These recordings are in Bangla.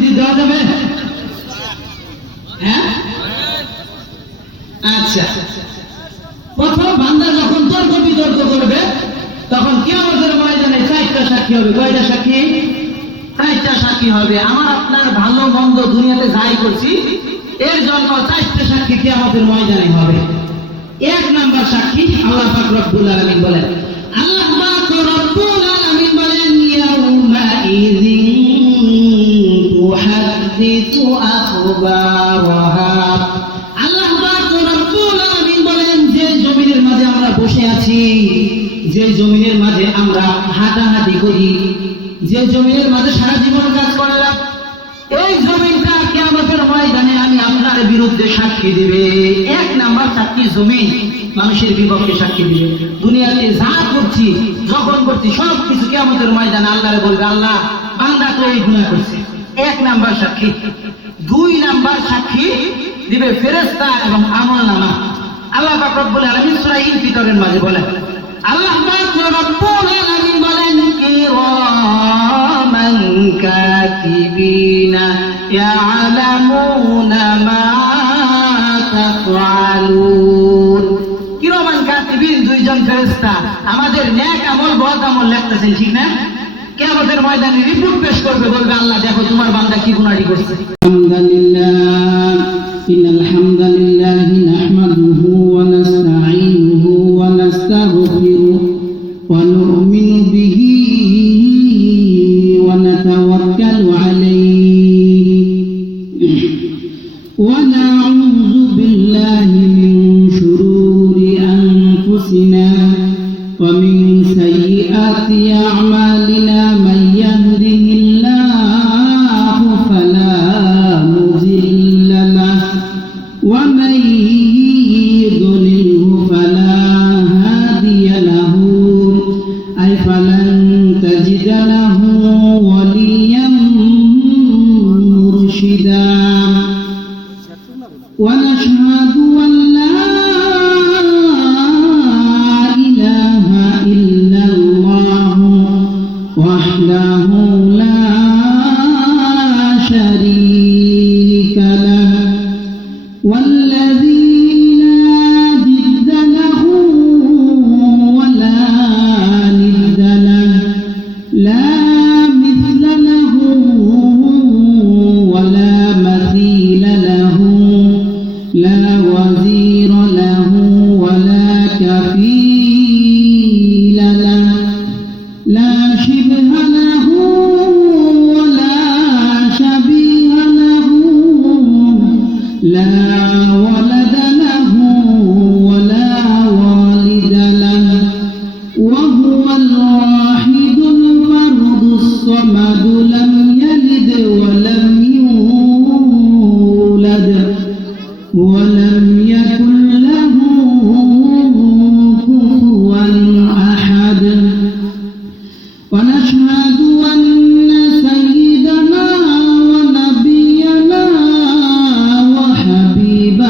কি দেওয়া যাবে? হ্যাঁ, আচ্ছা। প্রথম বান্দা যখন তর্ক বিতর্ক করবে তখন কিয়ামতের ময়দানে চারটা সাক্ষী হবে। কয়টা সাক্ষী? চারটা সাক্ষী হবে। আমার আপনার ভালো মন্দ দুনিয়াতে যাই করছি এর জন্য চারটা সাক্ষী কিয়ামতের ময়দানে হবে। এক নাম্বার সাক্ষী আল্লাহ পাক রব্বুল আলামিন বলেন, আল্লাহ পাক রব্বুল আলামিন বলেন, ইয়াউমা ইযিন তুহাদ্দিসু আখবারাহা। আল্লাহ পাক রব্বুল আলামিন বলেন, যে জমিনের মাঝে আমরা বসে আছি, যে জমিনের মাঝে আমরা হাঁটাহাঁটি করি, যে জমিনের মাঝে সারা জীবন কাজ করলাম, এই জমিনটা কিয়ামতের ময়দানে আমি আপনার বিরুদ্ধে সাক্ষী দিবে। এক নাম্বার সাক্ষী জমিন মানুষের বিপক্ষে সাক্ষী দিবে। দুনিয়াতে যা করছি যখন করছি সব কিছু কিয়ামতের ময়দানে আল্লাহরে বলবে, আল্লাহ বান্দা তো এই গুনাহ করছে। এক নাম্বার সাক্ষী। দুই নাম্বার সাক্ষী দিবে ফেরেশতা এবং আমলনামা। আল্লাহ পাক রব্বুল আলামিন সূরা ইনফিতরের মাঝে বলেন, আল্লাহ পাক রব্বুল আলামিন বলেন, কিরামান কাতিবিনা ইয়ালামুনা মা তাফআলুন। কিরামান কাতিবিন দুইজন ফেরেশতা আমাদের নেক আমল বদ আমল লিখতেছেন, ঠিক না? কিয়ামতের ময়দানে রিপোর্ট পেশ করবে, বলবে আল্লাহ দেখো তোমার বান্দা কি গুনাহটি করছে। আলহামদুলিল্লাহ, ইন্নাল হামদালিল্লাহি নাহমাদুহু ওয়া নাস্তাঈনুহু ওয়া নাস্তাগফিরুহু ওয়া নু'মিনু বিহি ওয়া নাতাওয়াক্কালু আলাইহি ওয়া নাউযু বিল্লাহি মিন শুরুরি আনফুসিনা ওয়া মিন সাইয়্যাতি আ'মালিনা মান ইয়াহদিহিল্লাহু ফালা মুযিল্লা লাহু ওয়া মান ইউদ্লিলহু ফালা হাদিয়া লাহু আই ফালান তাজিদা লাহু ওয়ালিয়াম মুরশিদা। ওয়া নাশহাদু আন লা ইলাহা ইল্লাল্লাহু ওয়াহদাহু লা শারীকা লাহু والذي لا ضد له ولا ند له لا مثل له ولا مثيل له لا وزير له ولا كفيل له لا شبه له ولا شبيه له لا ولد له ولا والد له وهو الواحد الفرد الصمد لم يلد ولم يولد ولم يكن له كفوا أحد. ونشهد أن سيدنا ونبينا وحبيبنا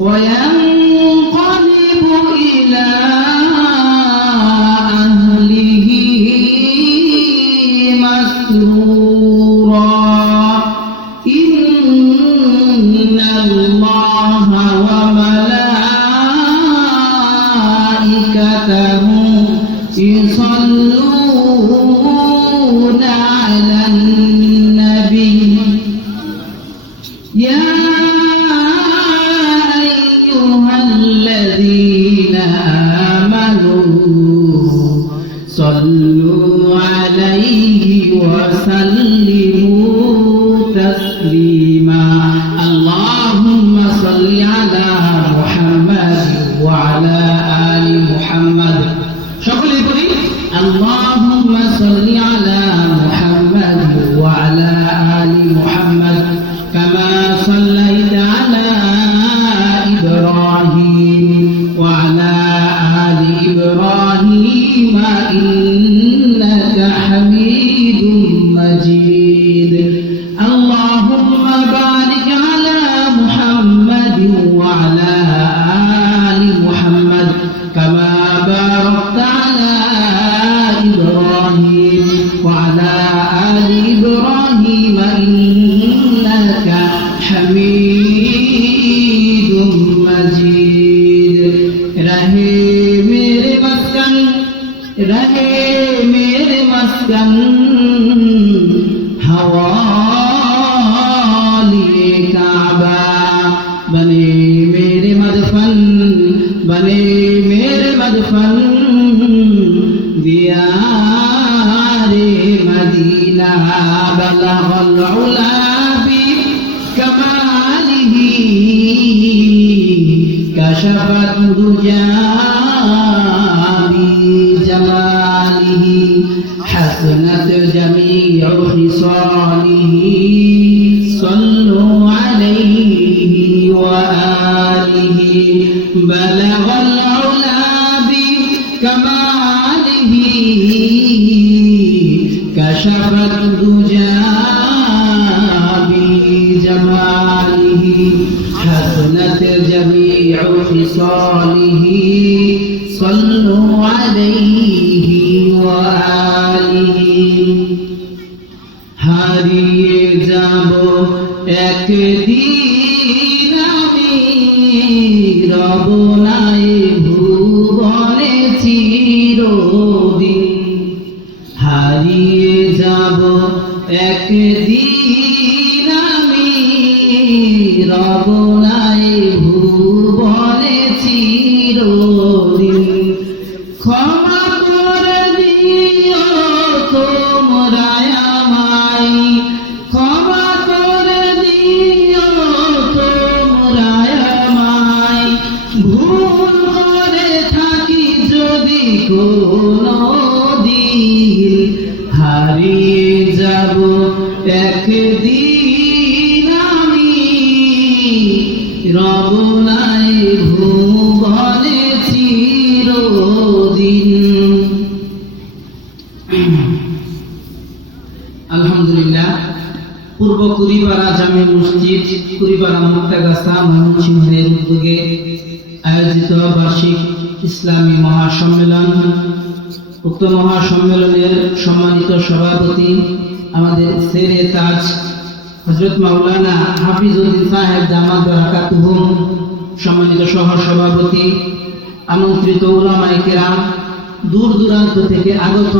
وينقلب إلى أهله مسرورا إن الله وملائكته يصلون على النبي يا أيها الذين آمنوا صلوا عليه وسلموا تسليما اللهم صل على محمد وعلى آل محمد সকলে বলি اللهم صل على محمد وعلى آل محمد كما صليت على إبراهيم وعلى آل إبراهيم إنك حميد مجيد اللهم بارك على محمد وعلى آل محمد كما باركت على إبراهيم وعلى آل إبراهيم إنك حميد مجيد رہے میرے مسکن حوالی کعبہ بنے میرے مدفن دیار مدینہ بلغ العلا بکمالہ کشفت دجا بجمالہ حسنت جمیع خصالہ صلوا علیہ وآلہ بلغ العلا بكماله كشفت دجا بجماله حسنت جميع خصاله صلوا عليه وآله হারিয়ে যাব একদিন আমি রব নাই ভুবনে চিরদিন হারিয়ে যাব একদিন আমি রব নাই ভুবনে চিরদিন ক্ষমা করে দিও তোমরা আমায় ক্ষমা করে দিও তোমরা আমায় ভুল করে থাকি যদি কোনো দিন হারিয়ে যাব একদিন আমি রব নাই ভুবনে চিরদিন আলহামদুলিল্লাহ পূর্ব কুড়িপাড়া জামে মসজিদ কুড়িপাড়া মুক্তাগাছা ময়মনসিংহের উদ্যোগে আয়োজিত বার্ষিক ইসলামী মহাসম্মেলন উক্ত মহাসম্মেলনের সম্মানিত সভাপতি আমাদের শেরে তাজ হযরত মাওলানা হাফিজউদ্দিন সাহেব দামাত বারাকাতুহুম সম্মানিত সহ সভাপতি আমন্ত্রিত উলামায়ে কেরাম দূর দূরান্ত থেকে আগত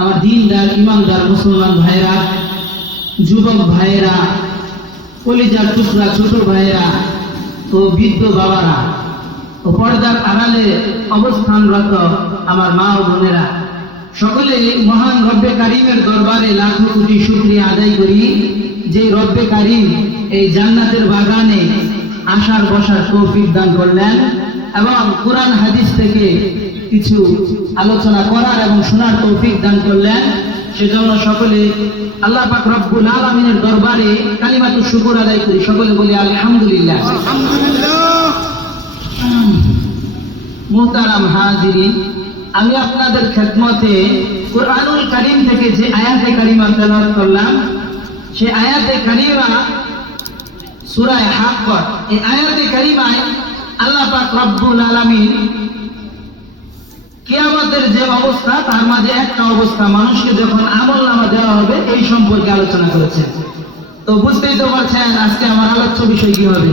আমার দিনদার ইমানদার মুসলমান ভাইরা যুবক ভাইরা কলিজার টুকরা ছোট ভাইরা ও বৃদ্ধ বাবারা ও পর্দার আড়ালে অবস্থানরত আমার মা ও বোনেরা সকলে মহান রব্বে কারিমের দরবারে লাখো কোটি শুকরিয়া আদায় করি যে রব্বে কারিম এই জান্নাতের বাগানে আসার বসার তৌফিক দান করলেন এবং কোরআন হাদিস থেকে কিছু আলোচনা করার এবং শোনার তৌফিক দান করলেন সেজন্য সকলে আল্লাহ পাক রব্বুল আলামিনের দরবারে কালিমাতুশ শুকর আদায় করি সকলে বলি আলহামদুলিল্লাহ আলহামদুলিল্লাহ মুহতারাম হাজিরিন আমি আপনাদের খেদমতে কুরআনুল কারীম থেকে যে আয়াতে কারিমা তেলাওয়াত করলাম সেই আয়াতে কারিমা সূরা হাক্কত এই আয়াতে কারিমায় পাক রব্বুল আলামিন কিয়ামতের যে অবস্থা তার মাঝে একটা অবস্থা, মানুষকে যখন আমলনামা দেওয়া হবে এই সম্পর্কে আলোচনা করেছেন। তো বুঝতেই তো পারছেন আজকে আমার আলোচ্য বিষয় কি হবে।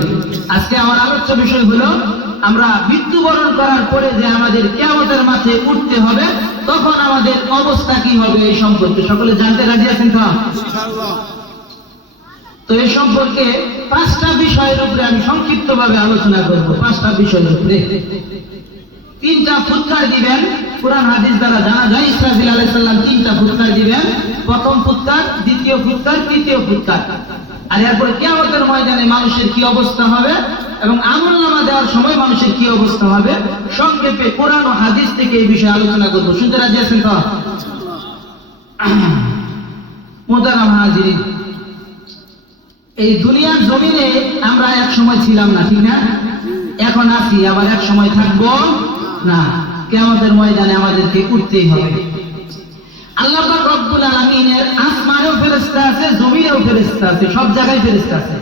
আজকে আমার আলোচ্য বিষয় হলো আমরা মৃত্যুবরণ করার পরে যে আমাদের কিয়ামতের মাঠে উঠতে হবে তখন আমাদের অবস্থা কি হবে এই সম্পর্কে সকলে জানতে রাজি আছেন তো? তো এই সম্পর্কে 5টা বিষয়ের উপরে আমি সংক্ষিপ্তভাবে আলোচনা করব। 5টা বিষয়ের উপরে 3টা ফুৎকার দিবেন। কুরআন হাদিস দ্বারা জানা যায় ইসরাফিল আলাইহিস সালাম 3টা ফুৎকার দিবেন। প্রথম ফুৎকার, দ্বিতীয় ফুৎকার, তৃতীয় ফুৎকার। আর এরপরে কিয়ামতের ময়দানে মানুষের কি অবস্থা হবে এবং আমলনামা দেওয়ার সময় মানুষের কি অবস্থা হবে সংক্ষেপে কুরআন ও হাদিস থেকে এই বিষয়ে আলোচনা করব। শুনতে রাজি আছেন তো? মুহতারাম হাজিরিন, এই দুনিয়ার জমিনে আমরা এক সময় ছিলাম না, ঠিক না? এখন আছি, আবার এক সময় থাকবো না। কিয়ামতের ময়দানে আমাদেরকে উঠতেই হবে। আল্লাহ পাক রব্বুল আলামিনের আসমানেও ফেরেশতা আছে, জমিনেও ফেরেশতা আছে, সব জায়গায় ফেরেশতা আছে,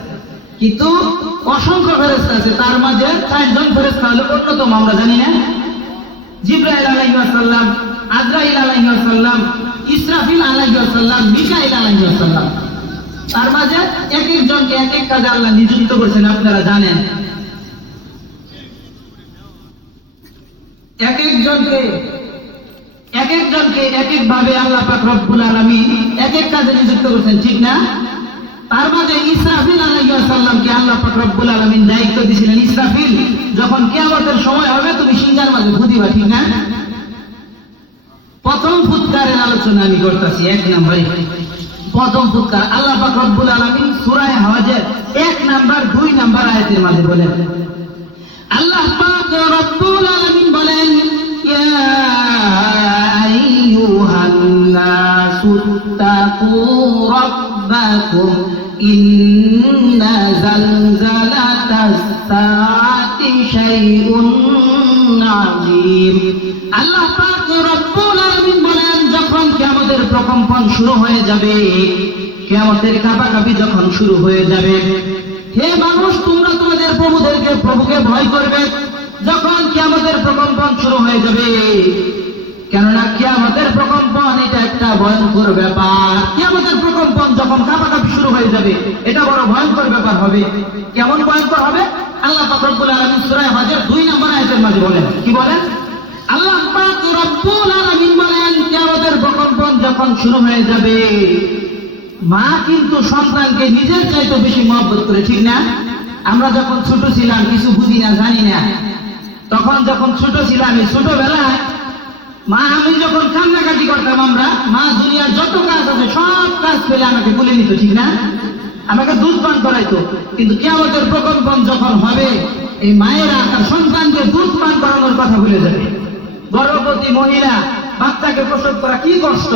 কিন্তু অসংখ্য ফেরেশতা আছে। তার মাঝে 4জন ফেরেশতা হলো অন্যতম, আমরা জানি না? জিবরাইল আলাইহিস সালাম, আজরাইল আলাইহিস সালাম, ইসরাফিল আলাইহিস সালাম, মিকাইল আলাইহিস সালাম। তার মাঝে এক একজনকে এক এক কাজে আল্লাহ নিযুক্ত করেছেন, আপনারা জানেন। এক একজনকে এক এক ভাবে আল্লাহ পাক রব্বুল আলামিন এক এক কাজে নিযুক্ত করেছেন, ঠিক না? তার মাঝে ইসরাফিল আলাইহিস সালামকে আল্লাহ পাক রব্বুল আলামিন দায়িত্ব দিয়েছিলেন, ইসরাফিল যখন কিয়ামতের সময় হবে তুমি সিংহার মাঝে ফু দিবা, ঠিক না? প্রথম ফুৎকারের আলোচনা আমি করতেছি। 1 নম্বরে প্রথম ফুৎকার আল্লাহ পাক রব্বুল আলামিন সূরা হজের 1 নাম্বার 2 নাম্বার আয়াতের মাঝে বলেন, আল্লাহ পাক রব্বুল আলামিন বলেন, ইয়া আইয়ুহান নাসু তাকু রাব্বাকুম ইন্না জালজালাতাস সাআতি শাইউন আযীম। আল্লাহ পাক রব্বুল আলামিন বলেন, যখন কিয়ামতের প্রকম্পন শুরু হয়ে যাবে, কিয়ামতের কাঁপাকাঁপি যখন শুরু হয়ে যাবে, হে মানুষ তোমরা তোমাদের প্রভুকে ভয় করবে যখন কিয়ামতের প্রকম্পন শুরু হয়ে যাবে। কেননা কিয়ামতের প্রকম্পন এটা একটা ভয়ঙ্কর ব্যাপার। কিয়ামতের প্রকম্পন যখন কাঁপাকাঁপি শুরু হয়ে যাবে এটা বড় ভয়ঙ্কর ব্যাপার হবে। কেমন ভয়ঙ্কর হবে? আল্লাহ পাক রব্বুল আলামিন সূরা হজের 2 নম্বর আয়াতের মাঝে বলেন, কি বলেন? আল্লাহ পাক রব্বুল আলামিন বলেন, কিয়ামতের প্রকম্পন যখন শুরু হয়ে যাবে, মা কিন্তু সন্তানকে নিজের চাইতে বেশি মহব্বত করে, ঠিক না? আমরা যখন ছোট ছিলাম, কিছু বুঝি না, জানি না, তখন যখন ছোট ছিলাম, এই ছোটবেলায় মা আমি যখন কান্নাকাটি করতাম, মা দুনিয়ার যত কাজ আছে সব কাজ ফেলে আমাকে বলে নিত, ঠিক না? আমাকে দুধ পান করাইতো। কিন্তু কিয়ামতের প্রকম্পন যখন হবে, এই মায়েরা তার সন্তানকে দুধ পান করানোর কথা ভুলে যাবে। গর্ভবতী মহিলা বাচ্চাকে প্রসব করা কি কষ্ট,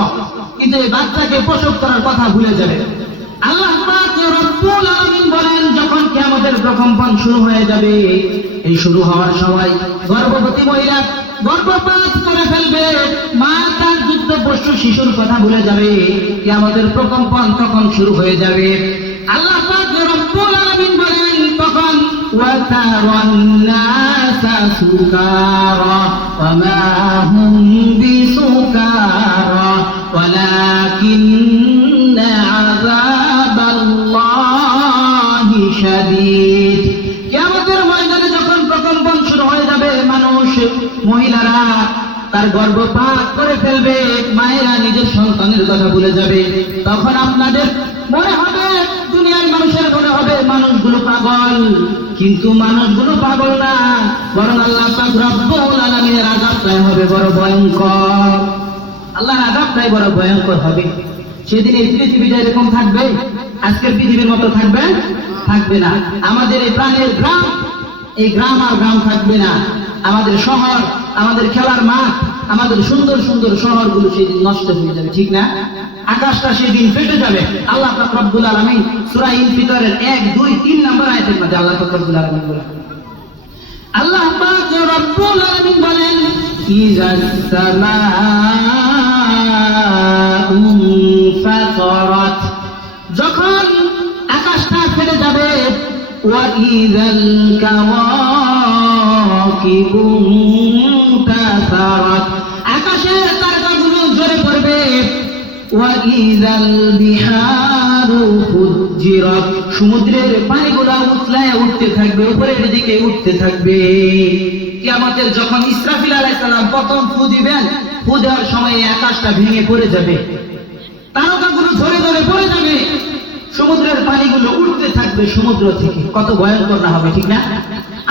কিন্তু এই বাচ্চাকে প্রসব করার কথা ভুলে যাবে। আল্লাহ পাক রব্বুল আলামিন বলেন, যখন কিয়ামতের প্রকম্পন শুরু হয়ে যাবে, এই শুরু হওয়ার সময় গর্ভবতী মহিলা গর্ভপাত করে ফেলবে, মা তার দুগ্ধপোষ্য শিশুর কথা ভুলে যাবে। কিয়ামতের প্রকম্পন তখন শুরু হয়ে যাবে। আল্লাহ পাক রব্বুল আলামিন বলেন, তখন ওয়াতারান নাসা সুকারা ওয়া মা হুম বিসুকারা ওয়ালাকিন্না আযাবাল্লাহি শাদীদ। কিয়ামতের ময়দানে যখন প্রকম্পন শুরু হয়ে যাবে, মানুষ মহিলারা তার গর্ভপাত করে ফেলবে, মায়েরা নিজের সন্তানের কথা ভুলে যাবে। তখন আপনাদের মনে হবে, দুনিয়ার মানুষের মনে হবে মানুষগুলো পাগল, কিন্তু মানুষগুলো পাগল না, বরং আল্লাহ পাক রব্বুল আলামিনের আযাবটাই হবে বড় ভয়ঙ্কর। আল্লাহর আযাবটাই বড় ভয়ঙ্কর হবে। সেদিন এই পৃথিবীটা এরকম থাকবে? আজকের পৃথিবীর মতো থাকবে? থাকবে না। আমাদের এই প্রাণের গ্রাম, এই গ্রাম আর গ্রাম থাকবে না। আমাদের শহর, আমাদের খেলার মাঠ, আমাদের সুন্দর সুন্দর শহরগুলো সেদিন নষ্ট হয়ে যাবে, ঠিক না? আকাশটা সেদিন ফেটে যাবে। আল্লাহ পাক রব্বুল আলামিন সূরা ইনফিতারের 1, 2, 3 নম্বর আয়াতের মধ্যে আল্লাহ পাক রব্বুল আলামিন বলেন, আল্লাহ পাক রব্বুল আলামিন বলেন, ইযাস সামাউ ফাতারাত, যখন আকাশটা ফেটে যাবে, ওয়া ইযাল কাওয়াকিবু انتثرت আকাশের তারকাগুলো ঝরে পড়বে ওয়াইযাল বিহারু ফুজ্জিরাত সমুদ্রের পানিগুলো উছলায় উঠতে থাকবে উপরের দিকে উঠতে থাকবে কিয়ামতের যখন ইসরাফিল আলাইহিস সালাম প্রথম ফু দিবেন ফু দেওয়ার সময় আকাশটা ভেঙে পড়ে যাবে তারকাগুলো ঝরে ঝরে পড়ে যাবে সমুদ্রের পানিগুলো উঠতে থাকবে সমুদ্র থেকে কত ভয়ঙ্কর না হবে ঠিক না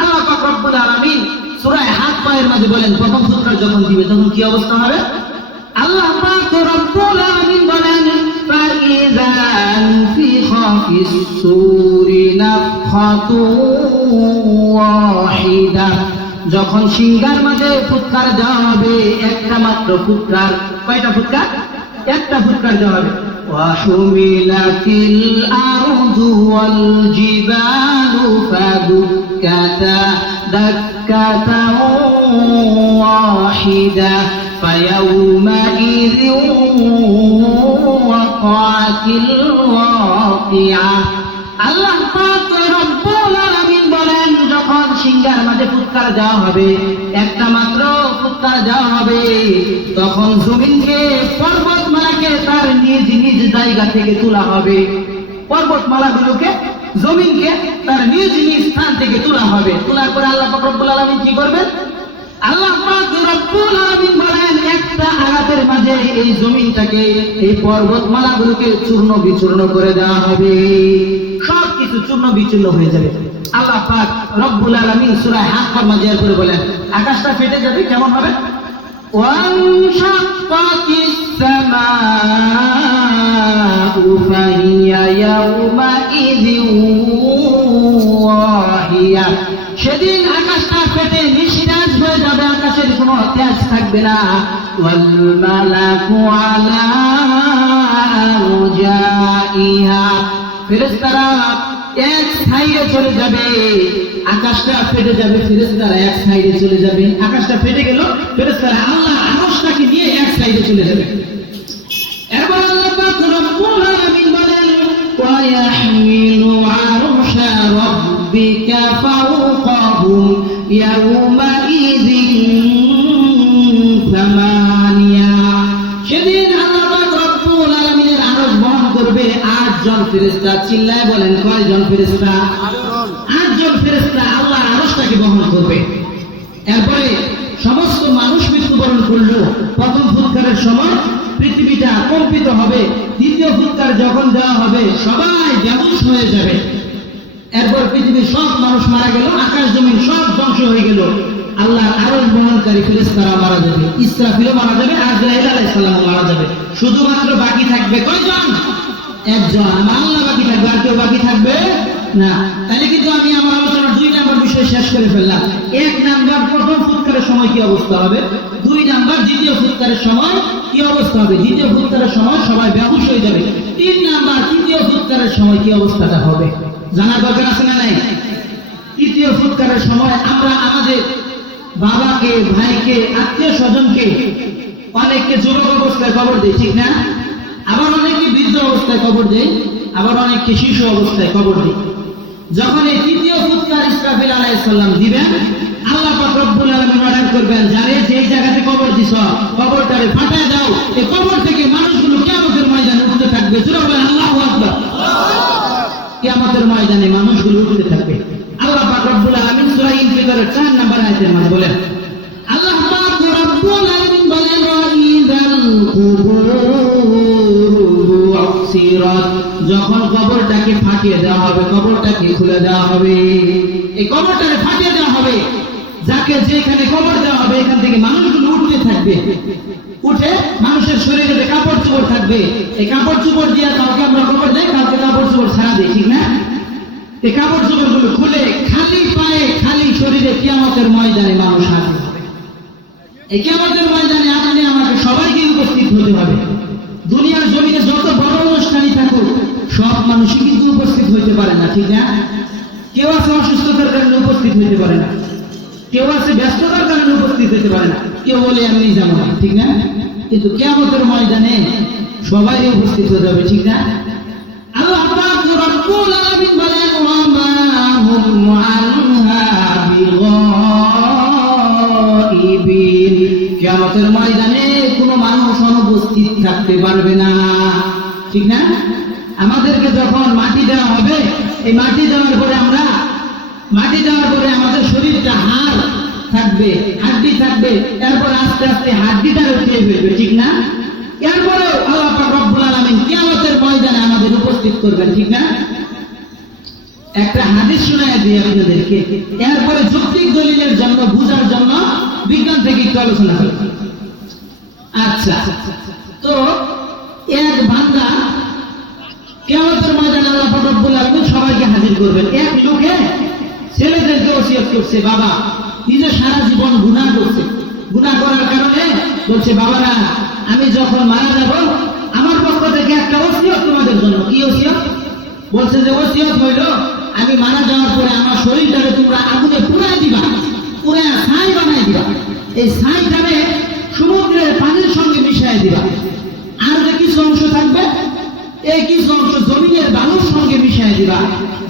আল্লাহ পাক রব্বুল আলামিন সূরা হাত পায়ের মাঝে বলেন প্রথম ফুৎকার যখন দিবে তখন কি অবস্থা হবে আল্লাহ পাক রব্বুল আলামিন বলেন ফাইযা নফিখা ফিস সূরি নাফখাতু ওয়াহিদা যখন সিংহার মাঝে ফুৎকার দেওয়া হবে একটা মাত্র ফুৎকার কয়টা ফুৎকার একটা ফুৎকার দেওয়া হবে ওয়াহুমিলাতিল আরদু ওয়াল জিবালু ফাদুক্কাতা দাক্কাতাও ওয়াহিদা ফায়াউমাইযিন ওয়াকাতিল ওয়াকিআ আল্লাহ পাক রব্বুল আলামিন বলেন যখন সিংহার মাঝে ফুৎকার দেওয়া হবে একটা মাত্র ফুৎকার দেওয়া হবে তখন জমিনকে পর্বতমালাকে তার নিজ নিজ জায়গা থেকে তোলা হবে পর্বতমালাগুলোকে জমিনকে তার নিজ নিজ স্থান থেকে তোলা হবে তোলার পরে আল্লাহ পাক রব্বুল আলামিন কি করবেন আল্লাহ পাক রব্বুল আলামিন বলেন একটা আয়াতের মাঝে এই জমিনটাকে এই পর্বতমালাগুলোকে চূর্ণ বিচূর্ণ করে দেওয়া হবে সব কিছু চূর্ণ বিচূর্ণ হয়ে যাবে আল্লাহ পাক রব্বুল আলামিন সূরা হাক্কার মাঝে করে বলেন আকাশটা ফেটে যাবে কেমন হবে ওয়ানশাক্কাতিস সামাউ ফাহিয়া ইয়াউমাইযিন ওয়াহিয়া সেদিন আকাশটা ফেটে নিঃশ্বাস হয়ে যাবে আকাশের কোনো তেজ থাকবে না ওয়াল মালাকু আলা আরজাইহা ফেরেশতারা এক সাইডে চলে যাবে আকাশটা ফেটে যাবে ফেরেশতারা এক সাইডে চলে যাবে আকাশটা ফেটে গেল ফেরেশতারা আল্লাহ আরশটাকে নিয়ে এক সাইডে চলে যাবে এরপর আল্লাহ পাক রব্বুল আলামিন বলেন ওয়া ইয়াহমিলু আরশা রাব্বিকা ফাওকাহুম ইয়াউমাইযিন সামানিয়া সেদিন আল্লাহ পাক রব্বুল আলামিনের আরশ বহন করবে 8 জন ফেরেশতা চিল্লায় বলেন কয়জন ফেরেশতা 8 জন ফেরেশতা আল্লাহর আরশটাকে বহন করবে এরপরে সমস্ত মানুষ মৃত্যুবরণ করলো প্রথম ফুৎকারের সময় পৃথিবীটা কম্পিত হবে দ্বিতীয় ফুৎকার যখন দেওয়া হবে সবাই বেহুশ হয়ে যাবে এরপর পৃথিবীর সব মানুষ মারা গেল আকাশ জমিন সব ধ্বংস হয়ে গেল আল্লাহর আরশ বহনকারী ফেরেশতারা মারা যাবে ইসরাফিলও মারা যাবে আজরাইল আলাইহিস সালামও মারা যাবে শুধুমাত্র বাকি থাকবে কয়জন একজন আল্লাহ বাকি থাকবে আর কেউ বাকি থাকবে না তাহলে কিন্তু আমি আমার আলোচনার 2 নাম্বার বিষয় শেষ করে ফেললাম 1 নাম্বার প্রথম ফুৎকারের সময় কি অবস্থা হবে 2 নাম্বার দ্বিতীয় ফুৎকারের সময় কি অবস্থা হবে দ্বিতীয় ফুৎকারের সময় সবাই বেহুশ হয়ে যাবে 3 নাম্বার তৃতীয় ফুৎকারের সময় কি অবস্থাটা হবে জানার দরকার আছে না নাই তৃতীয় ফুৎকারের সময় আমরা আমাদের বাবাকে ভাইকে আত্মীয় স্বজনকে অনেককে যুবক অবস্থায় কবর দেই ঠিক না আবার অনেকে বৃদ্ধ অবস্থায় কবর দেই আবার অনেককে শিশু অবস্থায় কবর দেই যখন এই তৃতীয় ফুৎকার ইসরাফিল আলাইহিস সালাম দিবেন আল্লাহ পাক রব্বুল আলামিন অর্ডার করবেন যারে যেই জায়গাতে কবর দিছ কবরটারে ফাটায় দাও এই কবর থেকে মানুষগুলো কিয়ামতের ময়দানে উঠতে থাকবে জোরে বলেন আল্লাহু আকবার কিয়ামতের ময়দানে মানুষগুলো উঠতে থাকবে আল্লাহ পাক রব্বুল আলামিন সূরা ইনফিতারের 4 নম্বর আয়াতের মধ্যে বলেন আল্লাহ পাক রব্বুল আলামিন বলেন ওয়াইদাল কুবুরু উসিরাত যখন কবরটাকে ফাটিয়ে দেওয়া হবে কবরটাকে খুলে দেওয়া হবে এই কবরটাকে ফাটিয়ে দেওয়া হবে যাকে যেখানে কবর দেওয়া হবে এখান থেকে মানুষগুলো উঠতে থাকবে উঠে মানুষের শরীরে কাপড় চোপড় থাকবে এই কাপড় চোপড় দিয়ে কাউকে আমরা কবর দেই কাউকে কাপড় চোপড় ছাড়া দেই ঠিক না এই কাপড় চোপড়গুলো খুলে খালি পায়ে খালি শরীরে কিয়ামতের ময়দানে মানুষ হাজির হবে এই কিয়ামতের ময়দানে আপনি আমাকে সবাইকে উপস্থিত হতে হবে দুনিয়ার জমিনে যত বড় অনুষ্ঠানই থাকুক সব মানুষই কিন্তু উপস্থিত হতে পারে না ঠিক না কেউ আছে অসুস্থতার কারণে উপস্থিত হতে পারে না কেউ আছে ব্যস্ততার কারণে উপস্থিত হতে পারে না কেউ বলে আমি যাবো না ঠিক না কিন্তু কিয়ামতের ময়দানে সবাই উপস্থিত হতে হবে ঠিক না আল্লাহ পাক রব্বুল আলামিন বলেন ওয়া মা হুম আনহা বিগাইবিন কিয়ামতের ময়দানে কোনো মানুষ অনুপস্থিত থাকতে পারবে না, ঠিক না? আমাদেরকে যখন মাটি দেওয়া হবে, এই মাটি দেওয়ার পরে আমাদের শরীরটা হাড় থাকবে, হাড্ডি থাকবে, এরপর আস্তে আস্তে হাড্ডিটা উঠিয়ে ফেলবে, ঠিক না? এরপরে আল্লাহ পাক রব্বুল আলামিন কিয়ামতের ময়দানে আমাদের উপস্থিত করবেন, ঠিক না? একটা হাদিস শোনায় দিই আপনাদেরকে, এরপরে যৌক্তিক দলিলের জন্য, বুঝার জন্য বিজ্ঞান থেকে একটু আলোচনা করি। আচ্ছা, তো এক বান্দা কিয়ামতের ময়দানে আল্লাহ পাক রব্বুল আলামিন সবাইকে হাজির করবেন। এক লোকে ছেলেদেরকে ওসিয়ত করছে, বাবা নিজে সারা জীবন গুনাহ করছে, গুনাহ করার কারণে বলছে, বাবারা আমি যখন মারা যাব আমার পক্ষ থেকে একটা ওসিয়ত তোমাদের জন্য। কি ওসিয়ত? বলছে যে ওসিয়ত হইল আমি মারা যাওয়ার পরে আমার শরীরটাকে তোমরা আগুনে পুড়ায় দিবা, পুড়ায় ছাই বানাই দিবা, এই ছাইটাকে সমুদ্রের পানির সঙ্গে মিশাই দিবা, আর যে কিছু অংশ থাকবে এই কিছু অংশ জমিনের বালুর সঙ্গে মিশাই দিবা,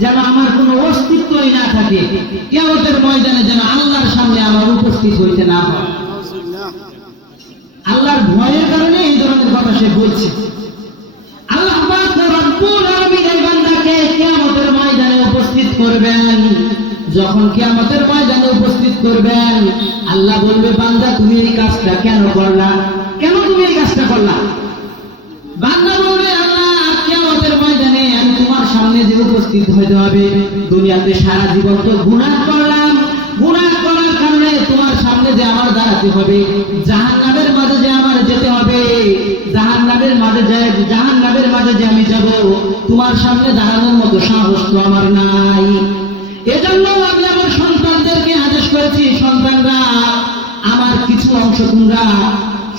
যেন আমার কোনো অস্তিত্বই না থাকে, কিয়ামতের ময়দানে যেন আল্লাহর সামনে আমার উপস্থিত হইতে না হয়। আল্লাহর ভয়ের কারণে এই ধরনের কথা সে বলছে। আল্লাহ পাক রব্বুল আলামিন এই বান্দাকে কিয়ামতের ময়দানে উপস্থিত করবেন। যখন কিয়ামতের ময়দানে উপস্থিত করবেন, আল্লাহ বলবে, বান্দা তুমি এই কাজটা কেন করলা? কেন তুমি এই কাজটা করলা? বান্দা বলবে, আল্লাহ কিয়ামতের ময়দানে আমি তোমার সামনে যে উপস্থিত হতে হবে, দুনিয়াতে সারা জীবন তো গুনাহ করলাম, গুনাহ করার কারণে তোমার সামনে যে আমার দাঁড়াতে হবে, জাহান্নামের মাঝে যে আমার যেতে হবে, জাহান্নামের মাঝে যে আমি যাব, তোমার সামনে দাঁড়ানোর মতো সাহস তো আমার নাই। এজন্য আমি আমার সন্তানদেরকে আদেশ করেছি, সন্তানরা আমার কিছু অংশ তোমরা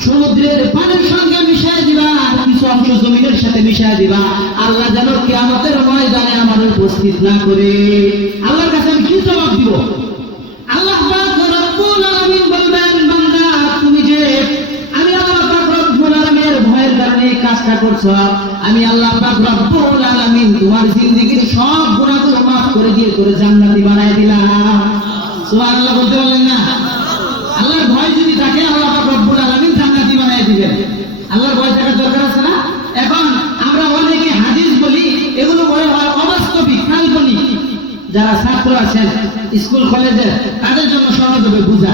সমুদ্রের পানির সঙ্গে মিশায় দিবা, আর কিছু অংশ জমিনের সাথে মিশায় দিবা, আল্লাহ যেন কিয়ামতের ময়দানে আমার উপস্থিত না করে। আল্লাহর কাছে আমি কি জবাব দিব? আল্লাহ পাক রব্বুল আলামিন বলবেন, বান্দা তুমি যে আমি আল্লাহ পাক রব্বুল আলামিনের ভয়ের কারণে এই কাজটা করছো, আমি আল্লাহ পাক রব্বুল আলামিন তোমার জিন্দেগীর সব গুনাহগুলো মাফ করে দিয়ে করে জান্নাতি বানায় দিলাম। সুবহানাল্লাহ বলতে বলেন না? আল্লাহর ভয় যদি থাকে আল্লাহ পাক রব্বুল আলামিন জান্নাতি বানায় দিবেন। আল্লাহর ভয় থাকার দরকার আছে না? এখন আমরা অনেকে হাদিস বলি, এগুলো মনে হয় অবাস্তবিক, কাল্পনিক। যারা ছাত্র আছেন স্কুল কলেজের, তাদের জন্য সহজ হবে বুঝা।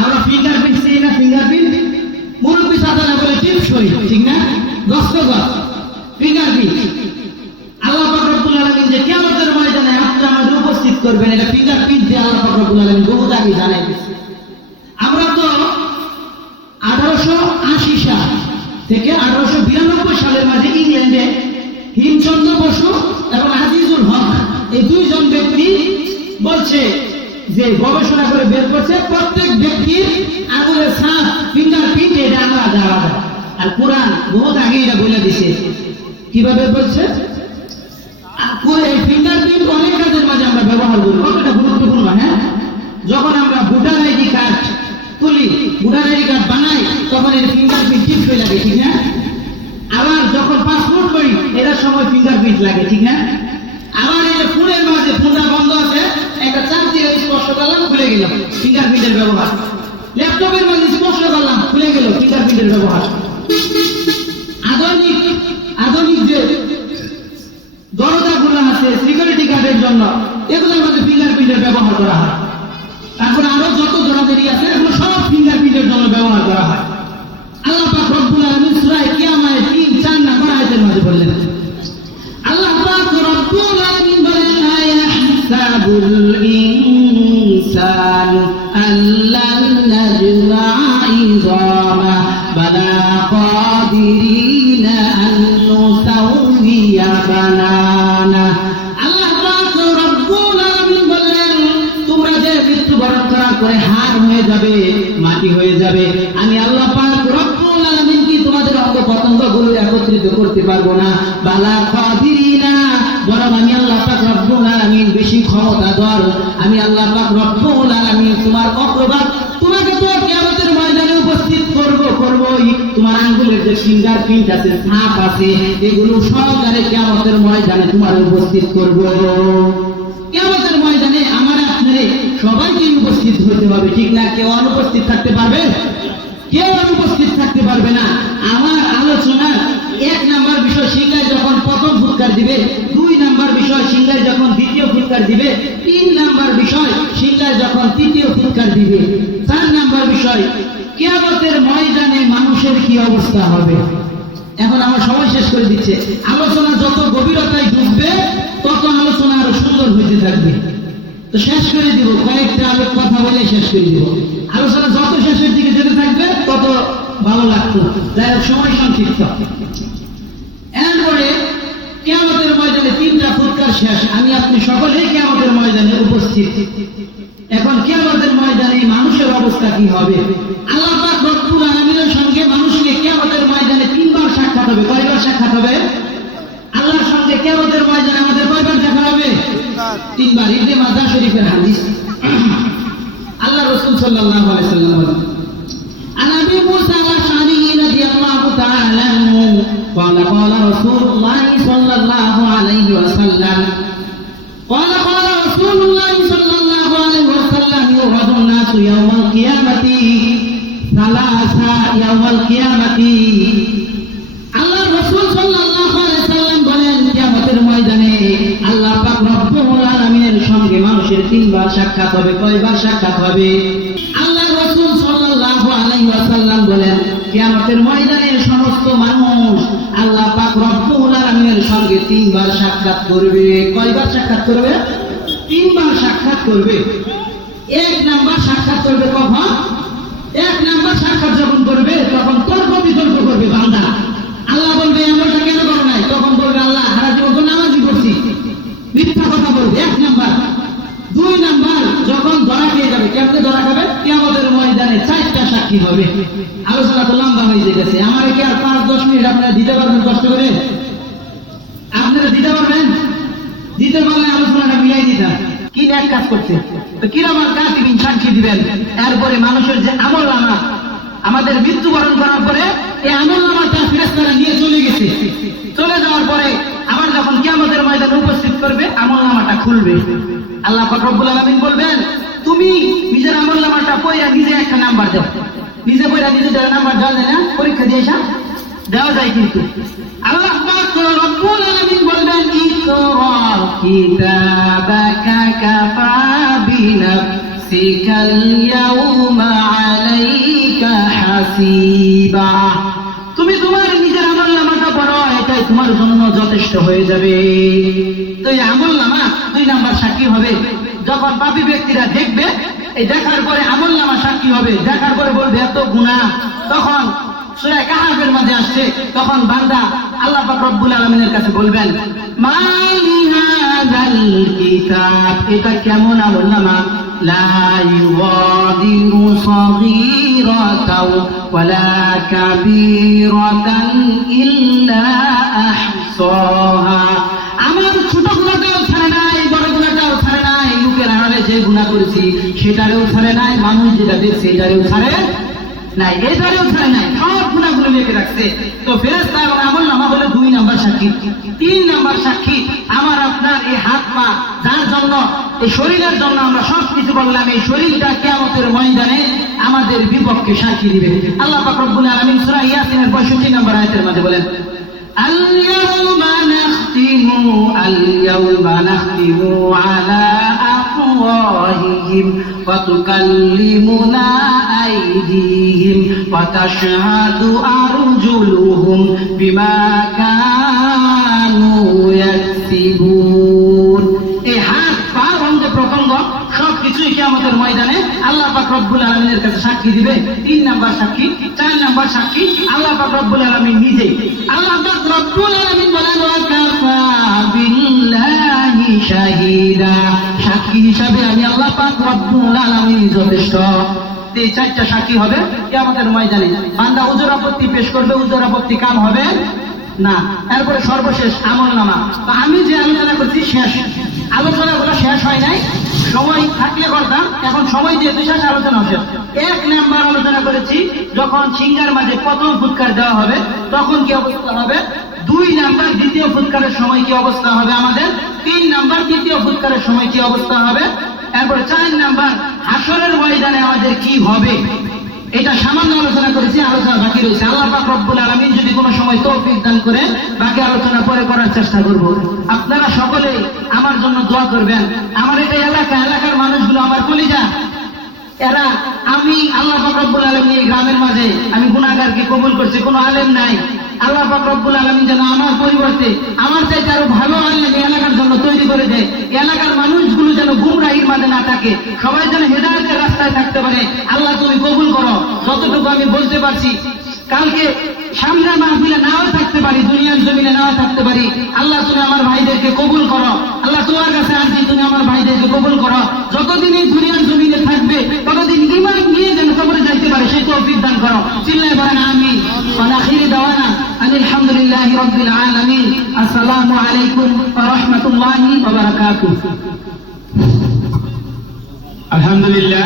আমরা ফিঙ্গারপ্রিন্ট চিনি না? ফিঙ্গারপ্রিন্ট মুরব্বী সাধারণ বলে টিপসই, ঠিক না? দস্তখত, ফিঙ্গারপ্রিন্ট। আল্লাহ পাক রব্বুল আলামিন যে কিয়ামতের ময়দানে আপনি আমাদের উপস্থিত করবেন, এটা ফিঙ্গারপ্রিন্ট দিয়ে আল্লাহ পাক রব্বুল আলামিন বহুত আগে জানাই দিয়েছে। আমরা তো 1880 সাল থেকে 1892 সালের মাঝে ইংল্যান্ডে হিমচন্দ্র বসু এবং আজিজুল হক এই দুইজন ব্যক্তি বলছে যে গবেষণা করে বের করছে প্রত্যেক ব্যক্তির আঙুলের ছাপ, ফিঙ্গারপ্রিন্ট এটা আলাদা আলাদা। আর কোরআন বহুত আগে এটা বলে দিছে। কিভাবে বলছে? এই ফিঙ্গারপ্রিন্ট অনেক কাজের মাঝে আমরা ব্যবহার করি, কতটা গুরুত্বপূর্ণ। হ্যাঁ, যখন আমরা ভোটার আইডি কার্ড তুলি, ভোটার আইডি কার্ড বানাই, তখন এর ফিঙ্গারপ্রিন্ট ঠিক হয়ে লাগে, ঠিক না? আবার যখন পাসপোর্ট করি এটার সময় ফিঙ্গারপ্রিন্ট লাগে, ঠিক না? আবার এই যে ফোনের মাঝে ফোনটা বন্ধ আছে, একটা চাপ দিয়ে স্পর্শ করলাম, খুলে গেল, ফিঙ্গারপ্রিন্টের ব্যবহার। ল্যাপটপের মাঝে স্পর্শ করলাম, খুলে গেল, ফিঙ্গারপ্রিন্টের ব্যবহার। আধুনিক যে দরজাগুলো আছে সিকিউরিটি গার্ডের জন্য, এগুলোর মধ্যে ফিঙ্গারপ্রিন্টের ব্যবহার করা হয়। তারপরে আরো যত জনদেরই আছে এগুলো সব ফিঙ্গারপ্রিন্টের জন্য ব্যবহার করা হয়। আল্লাহ পাক রব্বুল আলামিন সূরা কিয়ামায় 3-4 নম্বর আয়াতের মধ্যে বললেন, আল্লাহ পাক রব্বুল আলামিন বলেন, আয়াহসাবুল ইনসান আল্লান নাজমা'a ইযামা বালা কাদিরিনা আন নুসাউইয়া বানানা। আল্লাহ পাক রব্বুল আলামিন বললেন, তোমরা যে মৃত্যুবরণ করার পরে হাড় হয়ে যাবে, মাটি হয়ে যাবে, আমি আল্লাহ পাক রব্বুল আলামিন কি তোমাদের অঙ্গ পতঙ্গগুলো একত্রিত করতে পারবো না? বালা কাদিরিনা, বরং আমি আল্লাহ পাক রব্বুল আলামিন বেশি ক্ষমতাধর। আমি আল্লাহ পাক রব্বুল আলামিন তোমার অগ্রভাগ, তোমাকে তো কিয়ামতের ময়দানে উপস্থিত করবই। তোমার আঙ্গুলের যে ফিঙ্গারপ্রিন্ট আছে, ছাপ আছে, এগুলো সহকারে কিয়ামতের ময়দানে তোমার উপস্থিত করব। কিয়ামতের ময়দানে আমার আপনারে সবাইকে উপস্থিত হতে হবে, ঠিক না? কেউ অনুপস্থিত থাকতে পারবে? কেউ উপস্থিত থাকতে পারবে না। আমার আলোচনার 1 নাম্বার বিষয় সিংহায় যখন প্রথম ফুৎকার দিবে, 2 নাম্বার বিষয় সিংহায় যখন দ্বিতীয় ফুৎকার দিবে, 3 নাম্বার বিষয় সিংহায় যখন তৃতীয় ফুৎকার দিবে, 4 নাম্বার বিষয় কিয়ামতের ময়দানে মানুষের কি অবস্থা হবে। এখন আমার সময় শেষ করে দিচ্ছে। আলোচনা যত গভীরতায় ঢুকবে তত আলোচনা আরো সুন্দর হইতে থাকবে। তো শেষ করে দিব, কয়েকটা আলোক কথা বলে শেষ করে দিব। আলোচনা যত শেষের দিকে যেতে থাকবে তত ভালো লাগতো। যাই হোক, সময় সংক্ষিপ্ত। এরপরে কিয়ামতের ময়দানে 3টা ফুৎকার শেষ। আমি আপনি সকলেই কিয়ামতের ময়দানে উপস্থিত। এখন কিয়ামতের ময়দানে মানুষের অবস্থা কি হবে? আল্লাহ পাক রব্বুল আলামিনের সঙ্গে মানুষকে কিয়ামতের ময়দানে 3 বার সাক্ষাৎ হবে। কয়বার সাক্ষাৎ হবে? আল্লাহর সঙ্গে কিয়ামতের ময়দানে আমাদের কয়বার দেখা হবে? 3 বার। ইবনে মাজাহ শরীফের হাদিস। আল্লাহ রাসূল সাল্লাল্লাহু আলাইহি ওয়াসাল্লাম বলেন, আন আবি মুসা আল-আশআরী রাদিয়াল্লাহু তাআলা আনহু قال قال رسول الله صلى الله عليه وسلم قال قال رسول الله صلى الله عليه وسلم يعرض الناس يوم القيامة ثلاثة يوم القيامة আল্লাহ রাসূল সাল্লাল্লাহু আলাইহি ওয়াসাল্লাম বলেন, কিয়ামতের ময়দানে আল্লাহ পাক রব্বুল আলামিনের সঙ্গে মানুষের 3 বার সাক্ষাৎ হবে। কয়বার সাক্ষাৎ হবে? আল্লাহ রাসূল সাল্লাল্লাহু আলাইহি ওয়াসাল্লাম বলেন, কিয়ামতের ময়দানে সমস্ত মানুষ আল্লাহ পাক রব্বুল আলামিনের সঙ্গে 3 বার সাক্ষাৎ করবে। কয়বার সাক্ষাৎ করবে? 3 বার সাক্ষাৎ করবে। 1 নাম্বার সাক্ষাৎ করবে কখন? 1 নাম্বার সাক্ষাৎ যখন করবে তখন তর্ক বিতর্ক করবে বান্দা। আল্লাহ বলবে এমনটা কেন করো নাই? তখন বলবে আল্লাহ সারা জীবন তো নামাজই করছি। মিথ্যা কথা বলবে 1 নাম্বার। 2 নাম্বার যখন ধরা খেয়ে যাবে। কেমনে ধরা খাবে? কিয়ামতের ময়দানে 4টা সাক্ষী হবে। আলোচনা তো লম্বা হয়ে যেতেছে। আমার কি আর 5-10 মিনিট আপনারা দিতে পারবেন কষ্ট করে? আপনারা দিতে পারবেন? দিতে পারলে আলোচনাটা মিলাই দিতাম। কি এক কাজ করছে তো কিরামান কাতিবিন সাক্ষী দিবেন। এরপরে মানুষের যে আমলনামা, আমাদের মৃত্যুবরণ করার পরে এই আমলনামাটা ফেরেশতারা নিয়ে চলে গেছে। চলে যাওয়ার পরে আবার যখন কিয়ামতের ময়দানে উপস্থিত করবে, আমলনামাটা খুলবে। আল্লাহ পাক রব্বুল আলামিন বলবেন, তুমি নিজের আমলনামাটা পড়ে নিজে একটা নাম্বার দাও। নিজে পড়ে নিজে নাম্বার দেওয়া যায় না? পরীক্ষা দিয়ে আসা দেওয়া যায়। কিন্তু আল্লাহ পাক রব্বুল আলামিন বলবেন, ইকরা কিতাবাকা কাফা বিনাফসিকাল ইয়াউমা আলাইকা হাসিবা। তুমি তোমার নিজের আমলনামাটা পড়ো, এটাই তোমার জন্য যথেষ্ট হয়ে যাবে। তো এই আমলনামা 2 নাম্বার সাক্ষী হবে। যখন পাপী ব্যক্তিরা দেখবে, এই দেখার পরে আমলনামা সাক্ষী হবে। দেখার পরে বলবে এত গুনাহ। তখন সূরা কাহফের মধ্যে আসছে, তখন বান্দা আল্লাহ পাক রব্বুল আলামিনের কাছে বলবেন, মালি হাযাল কিতাব, এটা কেমন আমলনামা? লা ইউগাদিরু সাগীরাতাও ওয়ালা কাবীরাতান ইল্লা আহসাহা। আমার ছোট গুনাহটাও ছাড়ে নাই, বড় গুনাহটাও ছাড়ে নাই। লোকের আড়ালে যে গুনাহ করেছি সেটারেও ছাড়ে নাই, মানুষ যেটা দেখছে এটারেও ছাড়ে নাই, এটারেও ছাড়ে নাই, সব গুনাহগুলো লিখে রাখছে। তো ফেরেশতা এবং আমলনামা হলো 2 নাম্বার সাক্ষী। 3 নাম্বার সাক্ষী আমার আপনার এই হাত পা, যার জন্য এই শরীরের জন্য আমরা সব কিছু বললাম, এই শরীরটা কিয়ামতের ময়দানে আমাদের বিপক্ষে সাক্ষী দিবে। আল্লাহ পাক রব্বুল আলামিন সূরা ইয়াসিনের 65 নম্বর আয়াতের মধ্যে বলেন, আল-ইয়াউমা নাখতিমু আলা আফওয়াহিহিম ওয়া তুকাল্লিমুনা আইদিহিম ওয়া তাশহাদু আরজুলুহুম বিমা কানু ইয়াকসিবুন। এই হাত পা অঙ্গ প্রত্যঙ্গ সবকিছুই কিয়ামতের ময়দানে আল্লাহ পাক রব্বুল আলামিনের কাছে সাক্ষী দিবে। 3 নাম্বার সাক্ষী, 4 নাম্বার সাক্ষী আল্লাহ পাক রব্বুল আলামিন নিজে। আল্লাহ পাক রব্বুল আলামিন বলেন, ওয়া কাফা বিল্লাহি শাহিদা, সাক্ষী হিসাবে আমি আল্লাহ পাক রব্বুল আলামিন যথেষ্ট। এই 4টা সাক্ষী হবে কিয়ামতের ময়দানে। বান্দা উযর আপত্তি পেশ করবে, উযর আপত্তি কাম হবে না। এরপরে সর্বশেষ আমলনামা। তো আমি যে আলোচনা করছি শেষ, আলোচনাগুলো শেষ হয় নাই, সময় থাকলে করতাম, এখন সময় দিয়ে শেষ, আলোচনা শেষ। 1 নাম্বার আলোচনা করেছি যখন সিংহার মাঝে প্রথম ফুৎকার দেওয়া হবে তখন কি অবস্থা হবে। 2 নাম্বার দ্বিতীয় ফুৎকারের সময় কি অবস্থা হবে আমাদের। 3 নাম্বার তৃতীয় ফুৎকারের সময় কি অবস্থা হবে। এরপরে 4 নাম্বার হাসরের ময়দানে আমাদের কি হবে। এটা সামান্য আলোচনা করেছি, আলোচনা বাকি রয়েছে। আল্লাহ পাক রব্বুল আলামিন যদি কোনো সময় তৌফিক দান করে বাকি আলোচনা পরে করার চেষ্টা করব। আপনারা সকলে আমার জন্য দোয়া করবেন। আমার এটা এলাকার মানুষগুলো আমার কলিজা, এরা আমি আল্লাহ পাক রব্বুল আলামিন এই গ্রামের মাঝে আমি গুনাহগারকে কবুল করছি, কোনো আলেম নাই। আল্লাহ পাক রব্বুল আলামিন যেন আমার পরিবর্তে আমার চাইতে আরো ভালো আলেম এই এলাকার জন্য তৈরি করে দেয়। এলাকার মানুষগুলো যেন গুমরাহির মাঝে না থাকে, সবাই যেন হেদায়েতের রাস্তায় থাকতে পারে। আল্লাহ তুমি কবুল করো। যতটুকু আমি বলতে পারছি, কালকে সামনে মাহফিলে নাও থাকতে পারি, দুনিয়ার জমিনে নাও থাকতে পারি। আল্লাহ তুমি আমার ভাইদেরকে কবুল করো। আল্লাহ তোমার কাছে আসছি, তুমি আমার ভাইদেরকে কবুল করো। যতদিন এই দুনিয়ার জমিনে থাকবে ততদিন ঈমান নিয়ে যেন কবরে যাইতে পারে সেই তৌফিক দান করো। চিল্লায়ে বলেন আমিন। ওয়া আখিরি দাওয়ানা আলহামদুলিল্লাহি রাব্বিল আলামিন। আসসালামু আলাইকুম ওয়া রাহমাতুল্লাহি ওয়া বারাকাতুহু। আলহামদুলিল্লাহ।